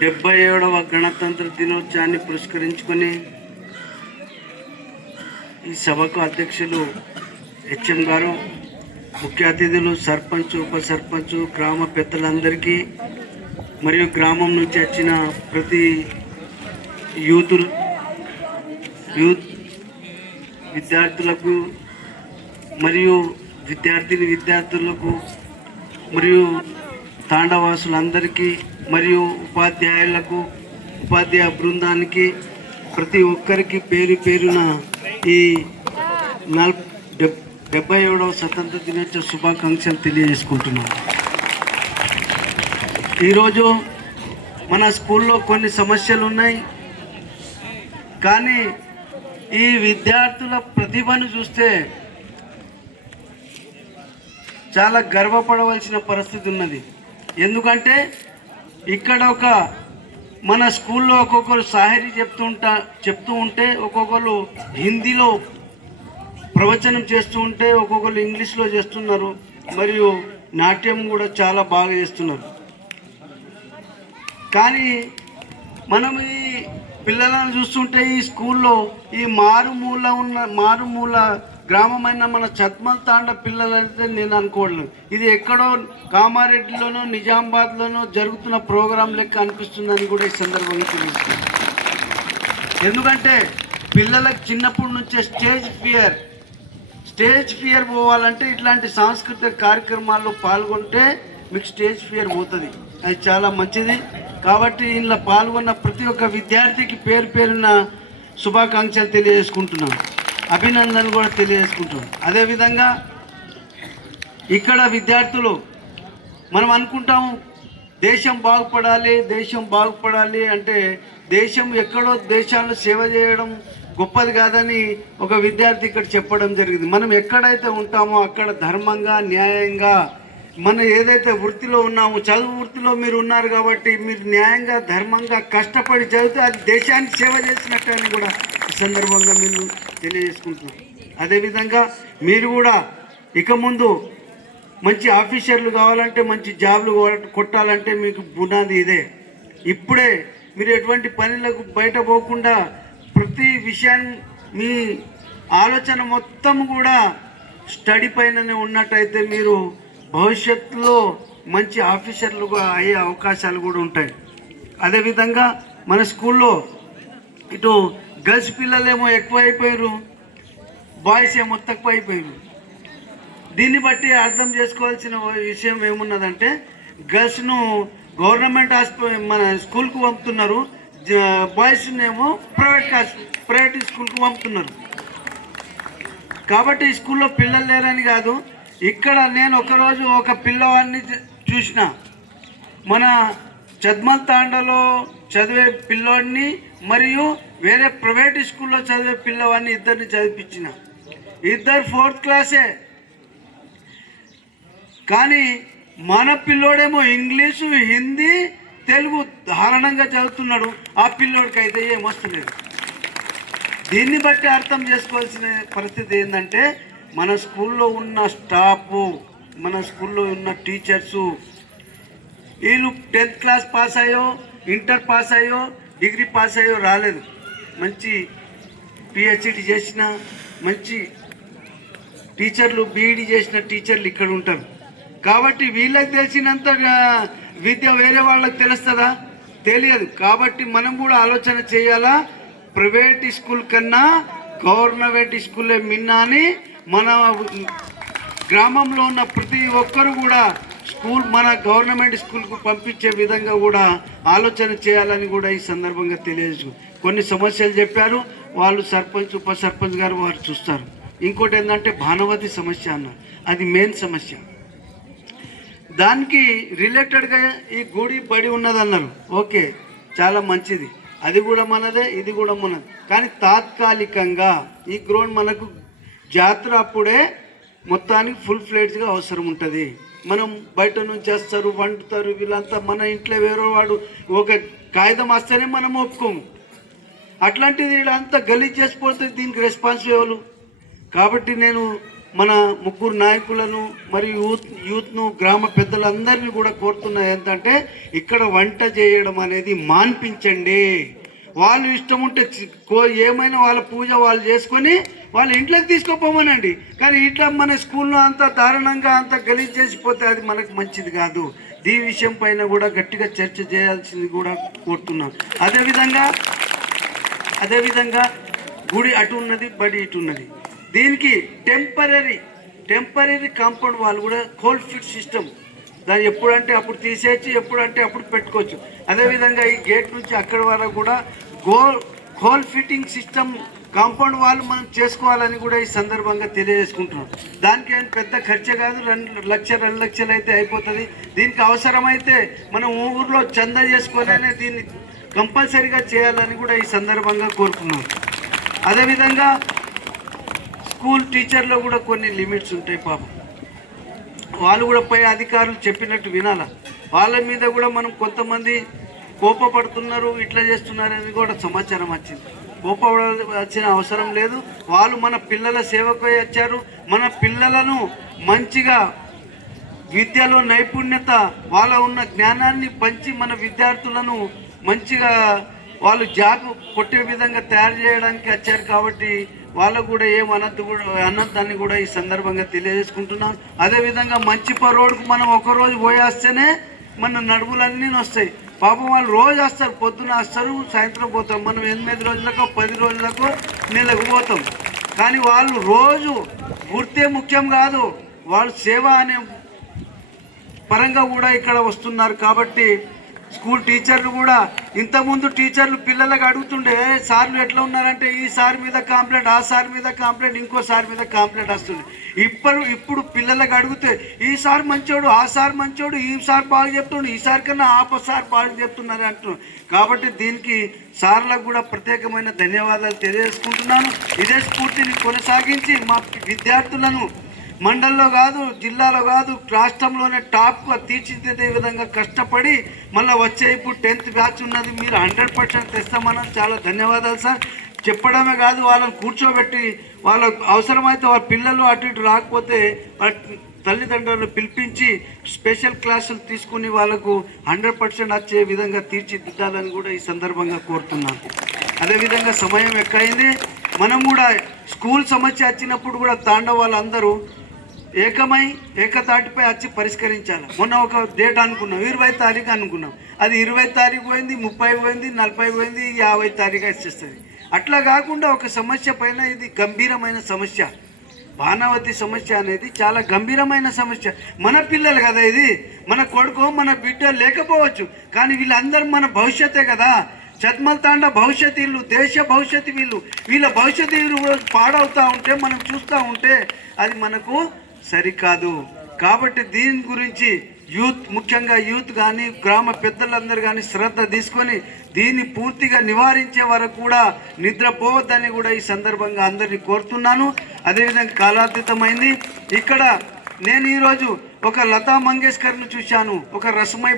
77వ గణతంత్ర దినోత్సవాన్ని పురస్కరించుకొని ఈ సభకు అధ్యక్షులు హెచ్ఎం గారు, ముఖ్య అతిథులు, సర్పంచ్, ఉప సర్పంచ్, గ్రామ పెద్దలందరికీ మరియు గ్రామం నుంచి వచ్చిన ప్రతి యూత్ విద్యార్థులకు మరియు విద్యార్థులకు మరియు తాండవాసులందరికీ మరియు ఉపాధ్యాయులకు, ఉపాధ్యాయ బృందానికి, ప్రతి ఒక్కరికి పేరు పేరున ఈ 77వ స్వతంత్ర దినోత్సవ శుభాకాంక్షలు తెలియజేసుకుంటున్నాను. ఈరోజు మన స్కూల్లో కొన్ని సమస్యలు ఉన్నాయి, కానీ ఈ విద్యార్థుల ప్రతిభను చూస్తే చాలా గర్వపడవలసిన పరిస్థితి ఉన్నది. ఎందుకంటే ఇక్కడ మన స్కూల్లో ఒక్కొక్కరు సాహిరీ చెప్తూ ఉంటే, ఒక్కొక్కరు హిందీలో ప్రవచనం చేస్తూ ఉంటే, ఒక్కొక్కరు ఇంగ్లీష్లో చేస్తున్నారు, మరియు నాట్యం కూడా చాలా బాగా చేస్తున్నారు. కానీ మనం ఈ పిల్లలను చూస్తుంటే ఈ స్కూల్లో ఈ మారుమూల గ్రామమైన మన చద్మల్ తాండ పిల్లలైతే నేను అనుకోవట్లేదు, ఇది ఎక్కడో కామారెడ్డిలోనో నిజామాబాద్లోనో జరుగుతున్న ప్రోగ్రాం లెక్క అనిపిస్తుందని కూడా ఈ సందర్భంగా తెలుస్తుంది. ఎందుకంటే పిల్లలకు చిన్నప్పటి నుంచే స్టేజ్ ఫియర్ పోవాలంటే ఇట్లాంటి సాంస్కృతిక కార్యక్రమాల్లో పాల్గొంటే మీకు స్టేజ్ ఫియర్ పోతుంది. అది చాలా మంచిది. కాబట్టి ఇందులో పాల్గొన్న ప్రతి ఒక్క విద్యార్థికి పేరు పేరున శుభాకాంక్షలు తెలియజేసుకుంటున్నాను, అభినందనలు కూడా తెలియజేసుకుంటున్నాం. అదేవిధంగా ఇక్కడ విద్యార్థులు మనం అనుకుంటాము దేశం బాగుపడాలి అంటే దేశం ఎక్కడో దేశాలను సేవ చేయడం గొప్పది కాదని ఒక విద్యార్థి ఇక్కడ చెప్పడం జరిగింది. మనం ఎక్కడైతే ఉంటామో అక్కడ ధర్మంగా, న్యాయంగా, మన ఏదైతే వృత్తిలో ఉన్నామో, చదువు వృత్తిలో మీరు ఉన్నారు కాబట్టి మీరు న్యాయంగా, ధర్మంగా కష్టపడి చదివితే అది దేశానికి సేవ చేసినట్టు అని కూడా ఈ సందర్భంగా మీరు తెలియజేసుకుంటున్నాం. అదేవిధంగా మీరు కూడా ఇక ముందు మంచి ఆఫీసర్లు కావాలంటే, మంచి జాబ్లు కొట్టాలంటే మీకు పునాది ఇదే. ఇప్పుడే మీరు ఎటువంటి పనులకు బయట పోకుండా ప్రతి విషయాన్ని మీ ఆలోచన మొత్తం కూడా స్టడీ పైననే ఉన్నట్టయితే మీరు భవిష్యత్తులో మంచి ఆఫీసర్లుగా అయ్యే అవకాశాలు కూడా ఉంటాయి. అదేవిధంగా మన స్కూల్లో ఇటు గర్ల్స్ పిల్లలేమో ఎక్కువ అయిపోయారు, బాయ్స్ ఏమో తక్కువ అయిపోయారు. దీన్ని బట్టి అర్థం చేసుకోవాల్సిన విషయం ఏమున్నదంటే, గర్ల్స్ను గవర్నమెంట్ మన స్కూల్కు పంపుతున్నారు, బాయ్స్నేమో ప్రైవేట్ స్కూల్కు పంపుతున్నారు. కాబట్టి ఈ స్కూల్లో పిల్లలు లేరని కాదు, ఇక్కడ నేను ఒకరోజు ఒక పిల్లవాడిని చూసిన, మన చద్మల్ తాండలో చదివే పిల్లోడిని మరియు వేరే ప్రైవేట్ స్కూల్లో చదివే పిల్లవాడిని ఇద్దరిని చదివించిన. ఇద్దరు 4th క్లాసే, కానీ మన పిల్లోడేమో ఇంగ్లీషు, హిందీ, తెలుగు ధారణంగా చదువుతున్నాడు. ఆ పిల్లోడికి అయితే ఏమొస్తలేదు. దీన్ని బట్టి అర్థం చేసుకోవాల్సిన పరిస్థితి ఏంటంటే, మన స్కూల్లో ఉన్న స్టాఫు, మన స్కూల్లో ఉన్న టీచర్సు, వీళ్ళు 10th క్లాస్ పాస్ అయ్యో, ఇంటర్ పాస్ అయ్యో, డిగ్రీ పాస్ అయ్యో రాలేదు. మంచి పిహెచ్డి చేసిన మంచి టీచర్లు, బీఈడి చేసిన టీచర్లు ఇక్కడ ఉంటారు. కాబట్టి వీళ్ళకి తెలిసినంత విద్య వేరే వాళ్ళకి తెలుస్తుందా? తెలియదు. కాబట్టి మనం కూడా ఆలోచన చేయాలా, ప్రైవేట్ స్కూల్ కన్నా గవర్నమెంట్ స్కూలే మిన్నా అని మన గ్రామంలో ఉన్న ప్రతి ఒక్కరు కూడా మన గవర్నమెంట్ స్కూల్కు పంపించే విధంగా కూడా ఆలోచన చేయాలని కూడా ఈ సందర్భంగా తెలియజేసు. కొన్ని సమస్యలు చెప్పారు, వాళ్ళు సర్పంచ్, ఉప సర్పంచ్ గారు వారు చూస్తారు. ఇంకోటి ఏంటంటే భానుమతి సమస్య అన్నారు, అది మెయిన్ సమస్య. దానికి రిలేటెడ్గా ఈ గుడి బడి ఉన్నదన్నారు. ఓకే, చాలా మంచిది, అది కూడా మనదే, ఇది కూడా మనది. కానీ తాత్కాలికంగా ఈ గ్రౌండ్ మనకు జాతర అప్పుడే మొత్తానికి ఫుల్ ఫ్లెడ్జ్గా అవసరం ఉంటుంది. మనం బయట నుంచి చేస్తారు, వండుతారు, వీళ్ళంతా మన ఇంట్లో వేరే వాడు ఒక కాగితం వస్తేనే మనం ఒప్పుకోము. అట్లాంటిది వీళ్ళంతా గలీజ్ చేసిపోతే దీనికి రెస్పాన్స్ ఎవరు? కాబట్టి నేను మన ముగ్గురు నాయకులను మరియు యూత్ను గ్రామ పెద్దలందరినీ కూడా కోరుతున్నా ఏంటంటే ఇక్కడ వంట చేయడం అనేది మాన్పించండి. వాళ్ళు ఇష్టం ఉంటే ఏమైనా వాళ్ళ పూజ వాళ్ళు చేసుకొని వాళ్ళ ఇంట్లోకి తీసుకోపోమనండి. కానీ ఇట్లా మన స్కూల్లో అంత దారుణంగా అంత గలీజ్ చేసిపోతే అది మనకు మంచిది కాదు. ఈ విషయం పైన కూడా గట్టిగా చర్చ చేయాల్సింది కూడా కోరుతున్నాం. అదేవిధంగా గుడి అటు ఉన్నది, బడి ఇటు ఉన్నది. దీనికి టెంపరీ కాంపౌండ్ వాళ్ళు కూడా కోల్డ్ ఫిట్ సిస్టమ్, దాన్ని ఎప్పుడంటే అప్పుడు తీసేయచ్చు, ఎప్పుడంటే అప్పుడు పెట్టుకోవచ్చు. అదేవిధంగా ఈ గేట్ నుంచి అక్కడి వరకు కూడా కోల్ ఫిట్టింగ్ సిస్టమ్ కాంపౌండ్ వాళ్ళు మనం చేసుకోవాలని కూడా ఈ సందర్భంగా తెలియజేసుకుంటున్నాం. దానికి ఏం పెద్ద ఖర్చు కాదు, 2 లక్షలు అయితే అయిపోతుంది. దీనికి అవసరమైతే మనం ఊర్లో చందా చేసుకోవాలనే దీన్ని కంపల్సరీగా చేయాలని కూడా ఈ సందర్భంగా కోరుకున్నాం. అదేవిధంగా స్కూల్ టీచర్లో కూడా కొన్ని లిమిట్స్ ఉంటాయి. పాపం వాళ్ళు కూడా పై అధికారులు చెప్పినట్టు వినాలా. వాళ్ళ మీద కూడా మనం కొంతమంది కోపపడుతున్నారు, ఇట్లా చేస్తున్నారని కూడా సమాచారం వచ్చింది. కోపపడాల్సిన అవసరం లేదు. వాళ్ళు మన పిల్లల సేవకు వచ్చారు. మన పిల్లలను మంచిగా విద్యలో నైపుణ్యత, వాళ్ళ ఉన్న జ్ఞానాన్ని పంచి మన విద్యార్థులను మంచిగా వాళ్ళు జాబ్ కొట్టే విధంగా తయారు చేయడానికి వచ్చారు. కాబట్టి వాళ్ళకు కూడా ఏం అనద్దని కూడా ఈ సందర్భంగా తెలియజేసుకుంటున్నాం. అదేవిధంగా మంచిప రోడ్డుకు మనం ఒకరోజు పోయేస్తేనే మన నడుములన్నీ వస్తాయి. పాపం వాళ్ళు రోజు వస్తారు, పొద్దున వస్తారు, సాయంత్రం పోతాం. మనం 8 రోజులకు 10 రోజులకు నెలకు పోతాం. కానీ వాళ్ళు రోజు గుర్తే ముఖ్యం కాదు, వాళ్ళు సేవ అనే పరంగా కూడా ఇక్కడ వస్తున్నారు. కాబట్టి స్కూల్ టీచర్లు కూడా ఇంతకుముందు టీచర్లు పిల్లలకు అడుగుతుండే, సార్లు ఎట్లా ఉన్నారంటే ఈ సార్ మీద కంప్లైంట్, ఆ సార్ మీద కంప్లైంట్, ఇంకో సార్ మీద కంప్లైంట్ వస్తుంది. ఇప్పుడు పిల్లలకు అడిగితే ఈ సార్ మంచోడు, ఆ సార్ మంచోడు, ఈ సార్ బాగా చెప్తుండు, ఈ సార్ కన్నా ఆ సార్ బాగా చెప్తున్నారు అంటున్నారు. కాబట్టి దీనికి సార్లకు కూడా ప్రత్యేకమైన ధన్యవాదాలు తెలియజేసుకుంటున్నాను. ఇదే స్ఫూర్తిని కొనసాగించి మా విద్యార్థులను మండల్లో కాదు, జిల్లాలో కాదు, రాష్ట్రంలోనే టాప్గా తీర్చిదిద్దే విధంగా కష్టపడి మళ్ళీ వచ్చే ఇప్పుడు 10th బ్యాచ్ ఉన్నది, మీరు 100% తెస్తామని చాలా ధన్యవాదాలు సార్. చెప్పడమే కాదు, వాళ్ళని కూర్చోబెట్టి వాళ్ళకు అవసరమైతే వాళ్ళ పిల్లలు అటు ఇటు రాకపోతే వాళ్ళ తల్లిదండ్రులను పిలిపించి స్పెషల్ క్లాసులు తీసుకుని వాళ్ళకు 100% వచ్చే విధంగా తీర్చిదిద్దాలని కూడా ఈ సందర్భంగా కోరుతున్నాను. అదేవిధంగా సమయం ఎక్కువైంది. మనం కూడా స్కూల్ సమస్య వచ్చినప్పుడు కూడా తాండవాళ్ళందరూ ఏకతాటిపై వచ్చి పరిష్కరించాలి. మొన్న ఒక డేట్ అనుకున్నాం, 20 తారీఖు అనుకున్నాం. అది 20 తారీఖు పోయింది, 30 పోయింది, 40 పోయింది, 50 తారీఖు వచ్చేస్తుంది. అట్లా కాకుండా ఒక సమస్య పైన, ఇది గంభీరమైన సమస్య, బాణావతి సమస్య అనేది చాలా గంభీరమైన సమస్య. మన పిల్లలు కదా, ఇది మన కొడుకు మన బిడ్డ లేకపోవచ్చు, కానీ వీళ్ళందరూ మన భవిష్యత్తే కదా. చత్మల్ తాండా భవిష్యత్తు వీళ్ళు, దేశ భవిష్యత్తు వీళ్ళు. వీళ్ళ భవిష్యత్తు వీళ్ళు పాడవుతూ ఉంటే మనం చూస్తూ ఉంటే అది మనకు సరికాదు. కాబట్టి దీని గురించి ముఖ్యంగా యూత్ కానీ గ్రామ పెద్దలందరూ కానీ శ్రద్ధ తీసుకొని దీన్ని పూర్తిగా నివారించే వరకు కూడా నిద్రపోవద్దని కూడా ఈ సందర్భంగా అందరినీ కోరుతున్నాను. అదేవిధంగా కాలాతీతమైంది. ఇక్కడ నేను ఈరోజు ఒక లతా మంగేష్కర్ను చూశాను, ఒక రసమై